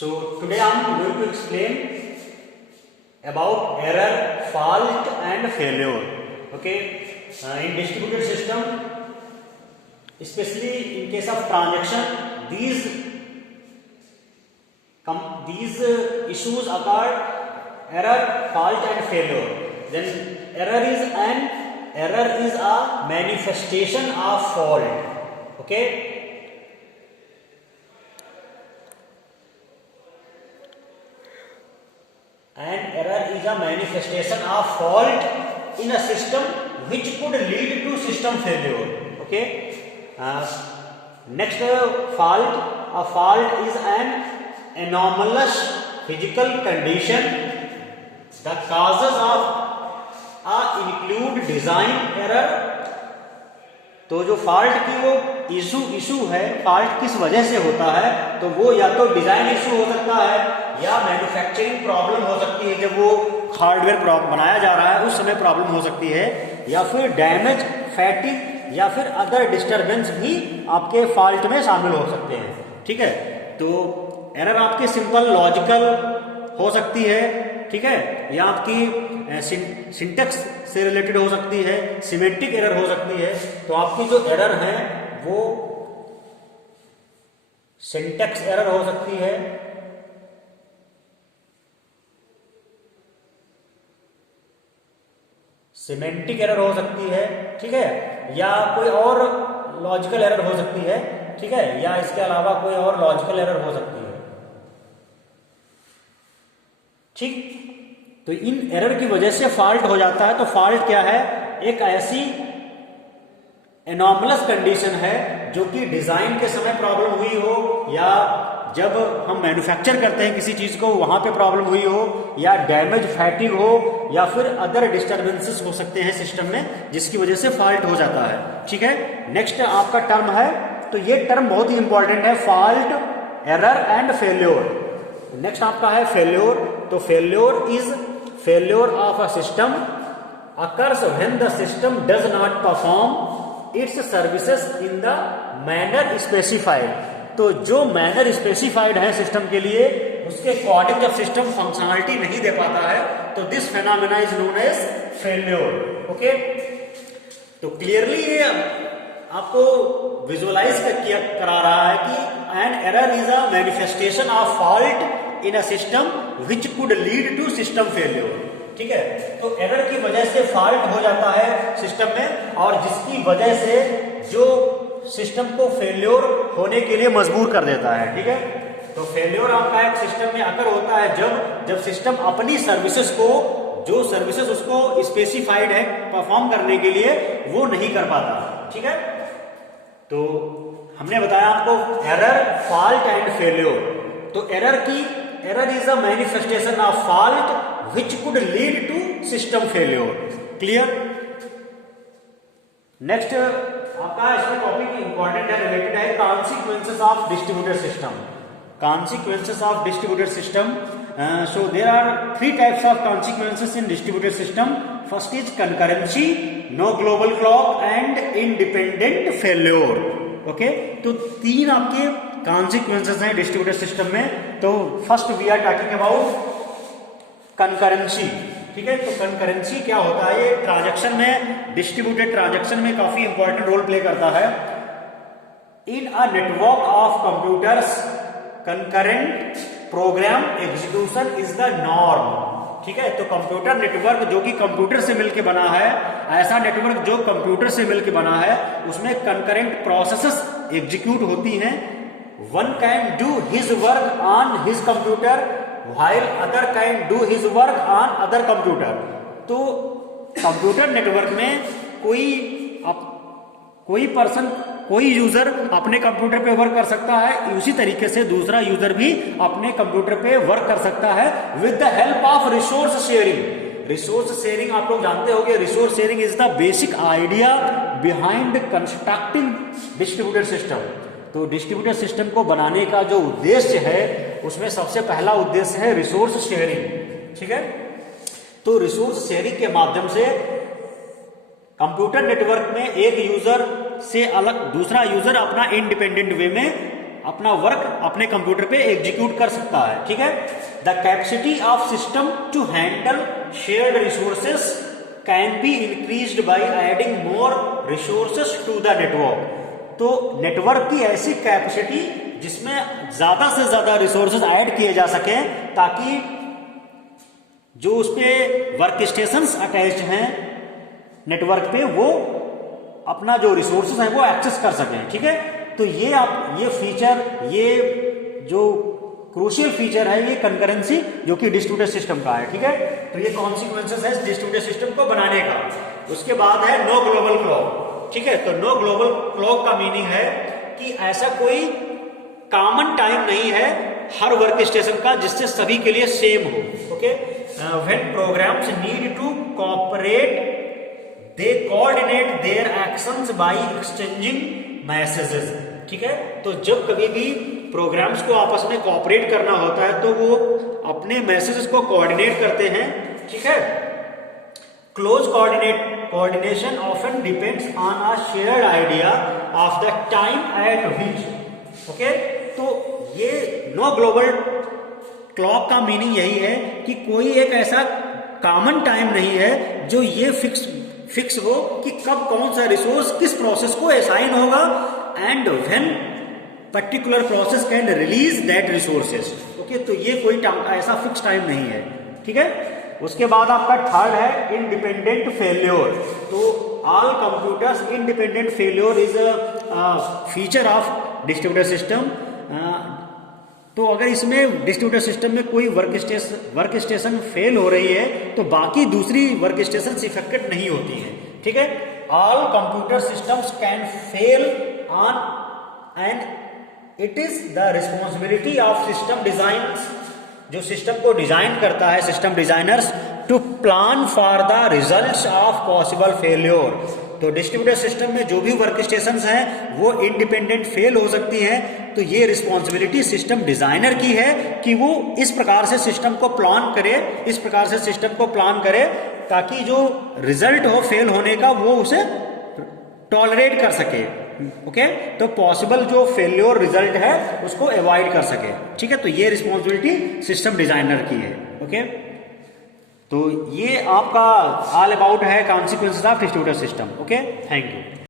So today I am going to explain about error, fault and failure. Okay, in distributed system, especially in case of transaction, these issues occur: error, fault and failure. Then error is a manifestation of fault. Okay. And error is a manifestation of fault in a system which could lead to system failure. Okay. Next, fault. A fault is an anomalous physical condition. The causes of include design error. तो जो fault की वो issue है, fault किस वजह से होता है, तो वो या तो डिजाइन इशू हो सकता है या मैन्युफैक्चरिंग प्रॉब्लम हो सकती है, जब वो हार्डवेयर बनाया जा रहा है उस समय प्रॉब्लम हो सकती है, या फिर डैमेज, फैटिग या फिर अदर डिस्टरबेंस भी आपके फॉल्ट में शामिल हो सकते हैं. ठीक है. तो एरर आपकी सिंपल लॉजिकल हो सकती है, ठीक है, या आपकी सिंटेक्स से रिलेटेड हो सकती है, सिमेंटिक एरर हो सकती है. तो आपकी जो एरर है वो सिंटेक्स एरर हो सकती है, सिमेंटिक एरर हो सकती है, ठीक है, या कोई और लॉजिकल एरर हो सकती है, ठीक है, या इसके अलावा कोई और लॉजिकल एरर हो सकती है. ठीक. तो इन एरर की वजह से फॉल्ट हो जाता है. तो फॉल्ट क्या है? एक ऐसी एनॉमलस कंडीशन है जो कि डिजाइन के समय प्रॉब्लम हुई हो, या जब हम मैन्युफैक्चर करते हैं किसी चीज को वहां पे प्रॉब्लम हुई हो, या डैमेज, फैटिग हो, या फिर अदर डिस्टर्बेंसेस हो सकते हैं सिस्टम में जिसकी वजह से फॉल्ट हो जाता है. ठीक है. नेक्स्ट आपका टर्म है, तो ये टर्म बहुत ही इंपॉर्टेंट है, fault, error and failure. Next आपका है फेल्योर. तो failure of a system occurs when the system does not perform its services in the manner specified. तो जो मैनर स्पेसिफाइड है सिस्टम के लिए उसके अकॉर्डिंग जब सिस्टम फंक्शनलिटी नहीं दे पाता है तो this phenomena is known as failure. Okay. तो क्लियरली ये आपको विजुअलाइज करा रहा है कि an error is a manifestation of fault in a system which could lead to system failure. ठीक है. तो एरर की वजह से फॉल्ट हो जाता है सिस्टम में, और जिसकी वजह से जो सिस्टम को फेल्योर होने के लिए मजबूर कर देता है. ठीक है. तो फेल्योर आपका एक सिस्टम में अकर होता है जब सिस्टम अपनी सर्विसेज को, जो सर्विसेज उसको स्पेसिफाइड है परफॉर्म करने के लिए, वो नहीं कर पाता. ठीक है. तो हमने बताया आपको एरर, फॉल्ट एंड फेल्योर. तो error is a manifestation of fault which could lead to system failure. Clear? Next आपका इसमें टॉपिक इंपॉर्टेंट है, रिलेटेड है consequences of distributed system. Consequences of distributed system. So there are three types of consequences in distributed system. First is concurrency, no global clock and independent failure. Okay? तो तीन आपके consequences हैं distributed system में. तो first we are talking about concurrency. ठीक है. तो concurrency क्या होता है? ये ट्रांजैक्शन में, डिस्ट्रीब्यूटेड ट्रांजैक्शन में काफी इंपॉर्टेंट रोल प्ले करता है. In a network of computers concurrent program execution is the norm. ठीक है. तो कंप्यूटर नेटवर्क जो कि कंप्यूटर से मिलकर बना है, ऐसा नेटवर्क जो कंप्यूटर से मिलकर बना है, उसमें कंकरेंट प्रोसेसेस एग्जीक्यूट होती हैं. One can do his work on his computer while other can do his work on other computer. तो कंप्यूटर नेटवर्क में कोई पर्सन, कोई यूजर अपने कंप्यूटर पे वर्क कर सकता है, उसी तरीके से दूसरा यूजर भी अपने कंप्यूटर पे वर्क कर सकता है with the help of resource sharing. Resource sharing आप लोग जानते होंगे. Resource sharing is the basic idea behind constructing distributed system. तो डिस्ट्रीब्यूटेड सिस्टम को बनाने का जो उद्देश्य है उसमें सबसे पहला उद्देश्य है रिसोर्स शेयरिंग. ठीक है. तो रिसोर्स शेयरिंग के माध्यम से कंप्यूटर नेटवर्क में एक यूजर से अलग दूसरा यूजर अपना इंडिपेंडेंट वे में अपना वर्क अपने कंप्यूटर पे एग्जीक्यूट कर सकता है, ठीक है। The capacity of system to handle shared resources can be increased by adding more resources to the network. तो नेटवर्क की ऐसी कैपेसिटी जिसमें ज्यादा से ज्यादा रिसोर्सेस ऐड किए जा सके, ताकि जो उस पे वर्क स्टेशंस अटैच्ड हैं नेटवर्क पे, वो अपना जो रिसोर्सेस है वो एक्सेस कर सकें, ठीक है। तो ये फीचर, ये जो क्रूशियल फीचर है, ये कंकरेंसी जो कि डिस्ट्रीब्यूटेड सिस्टम का है, ठीक है। तो ये कॉन्सिक्वेंसेस है डिस्ट्रीब्यूटेड सिस्टम को बनाने का। उसके बाद है नो ग्लोबल क्लॉक, ठीक है। तो नो ग्लोबल क्लॉक का मीनिंग है कि ऐसा कोई कॉमन टाइम नहीं है हर वर्क स्टेशन का जिससे सभी के लिए सेम हो, okay. When programs need to cooperate they coordinate their actions by exchanging messages, ठीक है। तो जब कभी भी प्रोग्राम्स को आपस में कोऑपरेट करना होता है तो वो अपने मैसेजेस को कोऑर्डिनेट करते हैं, ठीक है। Close coordination often depends on a shared idea of the time eight which, okay. तो ये नो ग्लोबल क्लॉक का मीनिंग यही है कि कोई एक ऐसा कॉमन टाइम नहीं है जो ये फिक्स हो कि कब कौन सा रिसोर्स किस प्रोसेस को असाइन होगा, and when particular process can release that resources, okay. तो ये कोई ऐसा फिक्स टाइम नहीं है, ठीक है। उसके बाद आपका थर्ड है इंडिपेंडेंट फेल्योर। तो all computers independent failure is a feature of distributed system. तो अगर इसमें डिस्ट्रीब्यूटेड सिस्टम में कोई वर्क स्टेशन फेल हो रही है तो बाकी दूसरी वर्क स्टेशन इफेक्टेड नहीं होती है, ठीक है। All computer systems can fail on and it is the responsibility of system designers, जो सिस्टम को डिजाइन करता है, system designers, to plan for the results of possible failure. तो डिस्ट्रीब्यूटेड सिस्टम में जो भी वर्क स्टेशंस हैं वो इंडिपेंडेंट फेल हो सकती हैं, तो ये रिस्पॉन्सिबिलिटी सिस्टम डिजाइनर की है कि वो इस प्रकार से सिस्टम को प्लान करे, इस प्रकार से सिस्टम को प्लान करे ताकि जो रिजल्ट हो फेल होने का वो उसे टॉलरेट कर सके, ओके। तो पॉसिबल जो फेल्योर रिजल्ट है उसको अवॉइड कर सके, ठीक है। तो ये रिस्पॉन्सिबिलिटी सिस्टम डिजाइनर की है, ओके। तो ये आपका ऑल अबाउट है consequences of distributed system, okay. Thank you.